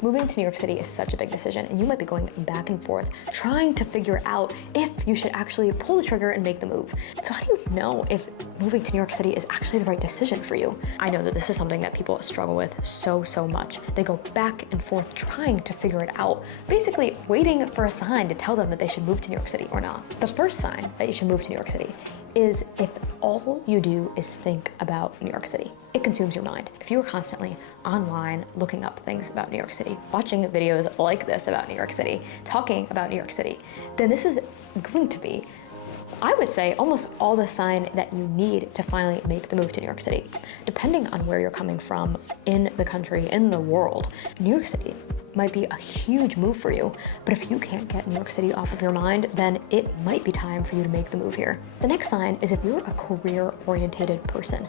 Moving to New York City is such a big decision, and you might be going back and forth trying to figure out if you should actually pull the trigger and make the move. So how do you know if moving to New York City is actually the right decision for you? I know that this is something that people struggle with so much. They go back and forth trying to figure it out, basically waiting for a sign to tell them that they should move to New York City or not. The first sign that you should move to New York City is if all you do is think about New York City. It consumes your mind. If you are constantly online looking up things about New York City, watching videos like this about New York City, talking about New York City, then this is going to be, I would say, almost all the sign that you need to finally make the move to New York City. Depending on where you're coming from in the country, in the world, New York City might be a huge move for you, but if you can't get New York City off of your mind, then it might be time for you to make the move here. The next sign is if you're a career-oriented person.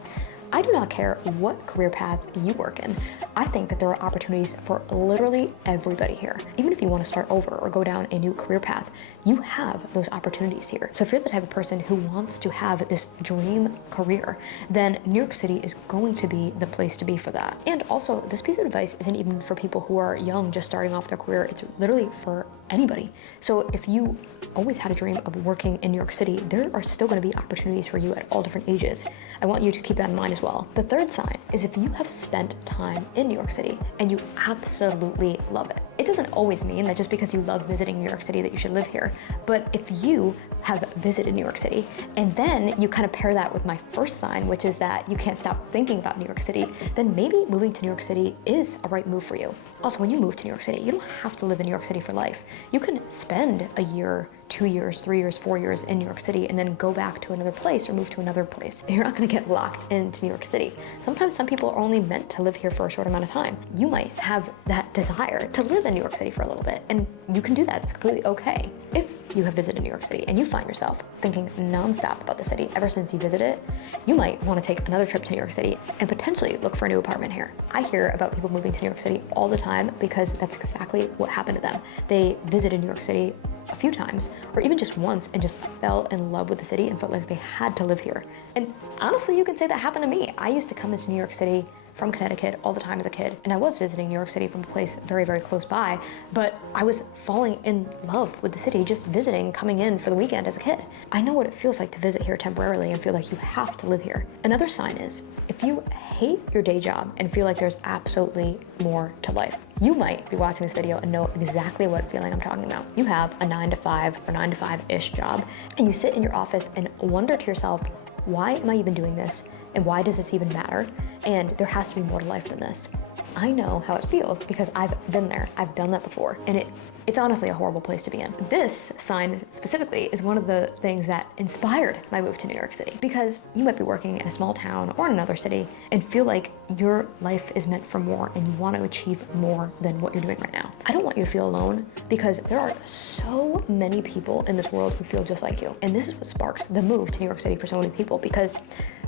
I do not care what career path you work in. I think that there are opportunities for literally everybody here. Even if you want to start over or go down a new career path, you have those opportunities here. So if you're the type of person who wants to have this dream career, then New York City is going to be the place to be for that. And also, this piece of advice isn't even for people who are young, just starting off their career. It's literally for anybody. So if you always had a dream of working in New York City, there are still going to be opportunities for you at all different ages. I want you to keep that in mind as well. The third sign is if you have spent time in New York City and you absolutely love it. It doesn't always mean that just because you love visiting New York City that you should live here. But if you have visited New York City and then you kind of pair that with my first sign, which is that you can't stop thinking about New York City, then maybe moving to New York City is a right move for you. Also, when you move to New York City, you don't have to live in New York City for life. You can spend a year, 2 years, 3 years, 4 years in New York City and then go back to another place or move to another place. You're not gonna get locked into New York City. Sometimes some people are only meant to live here for a short amount of time. You might have that desire to live in New York City for a little bit, and you can do that. It's completely okay. If you have visited New York City and you find yourself thinking nonstop about the city ever since you visited it, you might want to take another trip to New York City and potentially look for a new apartment here. I hear about people moving to New York City all the time because that's exactly what happened to them. They visited New York City a few times, or even just once, and just fell in love with the city and felt like they had to live here. And honestly, you could say that happened to me. I used to come into New York City from Connecticut all the time as a kid, and I was visiting New York City from a place very close by, but I was falling in love with the city just visiting, coming in for the weekend as a kid. I know what it feels like to visit here temporarily and feel like you have to live here. Another sign is if you hate your day job and feel like there's absolutely more to life. You might be watching this video and know exactly what feeling I'm talking about. You have a 9 to 5 or 9 to 5-ish job, and you sit in your office and wonder to yourself, why am I even doing this? And why does this even matter? And there has to be more to life than this. I know how it feels because I've been there. I've done that before. And it's honestly a horrible place to be in. This sign specifically is one of the things that inspired my move to New York City, because you might be working in a small town or in another city and feel like your life is meant for more and you want to achieve more than what you're doing right now. I don't want you to feel alone, because there are so many people in this world who feel just like you. And this is what sparks the move to New York City for so many people, because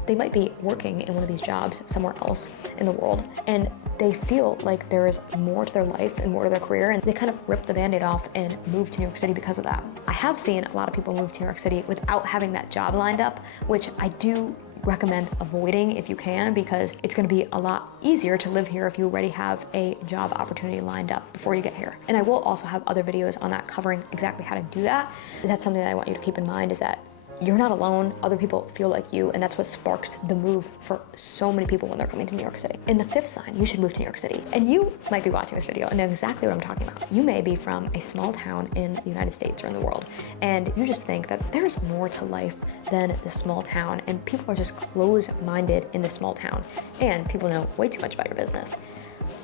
they might be working in one of these jobs somewhere else in the world, and they feel like there is more to their life and more to their career, and they kind of rip the Band-Aid off and move to New York City because of that. I have seen a lot of people move to New York City without having that job lined up, which I do recommend avoiding if you can, because it's going to be a lot easier to live here if you already have a job opportunity lined up before you get here. And I will also have other videos on that covering exactly how to do that. That's something that I want you to keep in mind, is that you're not alone. Other people feel like you, and that's what sparks the move for so many people when they're coming to New York City. In the fifth sign, you should move to New York City. And you might be watching this video and know exactly what I'm talking about. You may be from a small town in the United States or in the world, and you just think that there's more to life than the small town, and people are just closed-minded in the small town, and people know way too much about your business.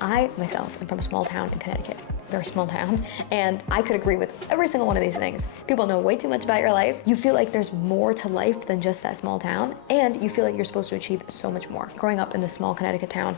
I myself am from a small town in Connecticut, very small town, and I could agree with every single one of these things. People know way too much about your life. You feel like there's more to life than just that small town, and you feel like you're supposed to achieve so much more. Growing up in this small Connecticut town,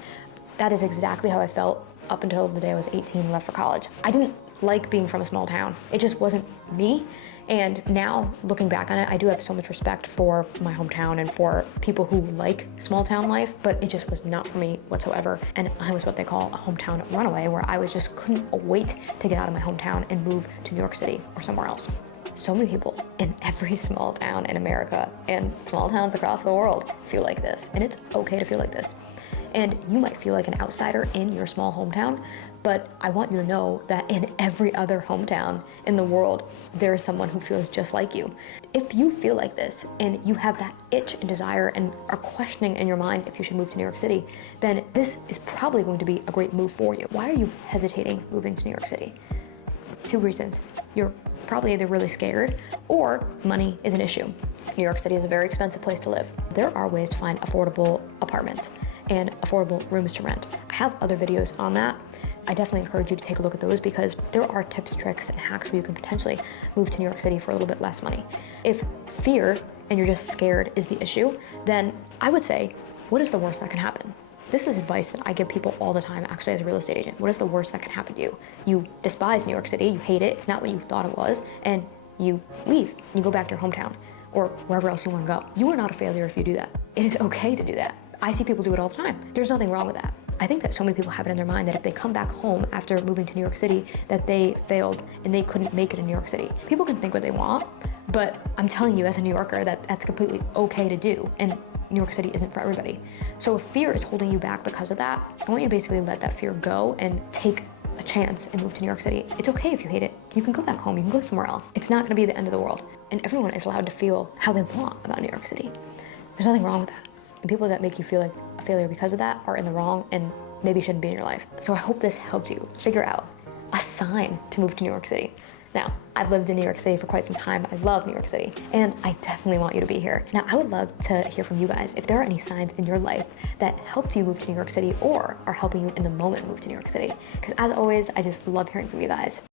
that is exactly how I felt up until the day I was 18 and left for college. I didn't like being from a small town. It just wasn't me. And now, looking back on it, I do have so much respect for my hometown and for people who like small town life, but it just was not for me whatsoever. And I was what they call a hometown runaway, where I was just couldn't wait to get out of my hometown and move to New York City or somewhere else. So many people in every small town in America and small towns across the world feel like this, and it's okay to feel like this. And you might feel like an outsider in your small hometown, But I want you to know that in every other hometown in the world, there is someone who feels just like you. If you feel like this and you have that itch and desire and are questioning in your mind if you should move to New York City, then this is probably going to be a great move for you. Why are you hesitating moving to New York City? 2 reasons. You're probably either really scared or money is an issue. New York City is a very expensive place to live. There are ways to find affordable apartments and affordable rooms to rent. I have other videos on that. I definitely encourage you to take a look at those because there are tips, tricks, and hacks where you can potentially move to New York City for a little bit less money. If fear and you're just scared is the issue, then I would say, what is the worst that can happen? This is advice that I give people all the time, actually, as a real estate agent. What is the worst that can happen to you? You despise New York City, you hate it, it's not what you thought it was, and you leave. You go back to your hometown or wherever else you want to go. You are not a failure if you do that. It is okay to do that. I see people do it all the time. There's nothing wrong with that. I think that so many people have it in their mind that if they come back home after moving to New York City, that they failed and they couldn't make it in New York City. People can think what they want, but I'm telling you as a New Yorker that that's completely okay to do, and New York City isn't for everybody. So if fear is holding you back because of that, I want you to basically let that fear go and take a chance and move to New York City. It's okay if you hate it. You can go back home, you can go somewhere else. It's not gonna be the end of the world. And everyone is allowed to feel how they want about New York City. There's nothing wrong with that. And people that make you feel like a failure because of that are in the wrong and maybe shouldn't be in your life. So I hope this helped you figure out a sign to move to New York City. Now, I've lived in New York City for quite some time. I love New York City, and I definitely want you to be here. Now, I would love to hear from you guys if there are any signs in your life that helped you move to New York City or are helping you in the moment move to New York City. Because as always, I just love hearing from you guys.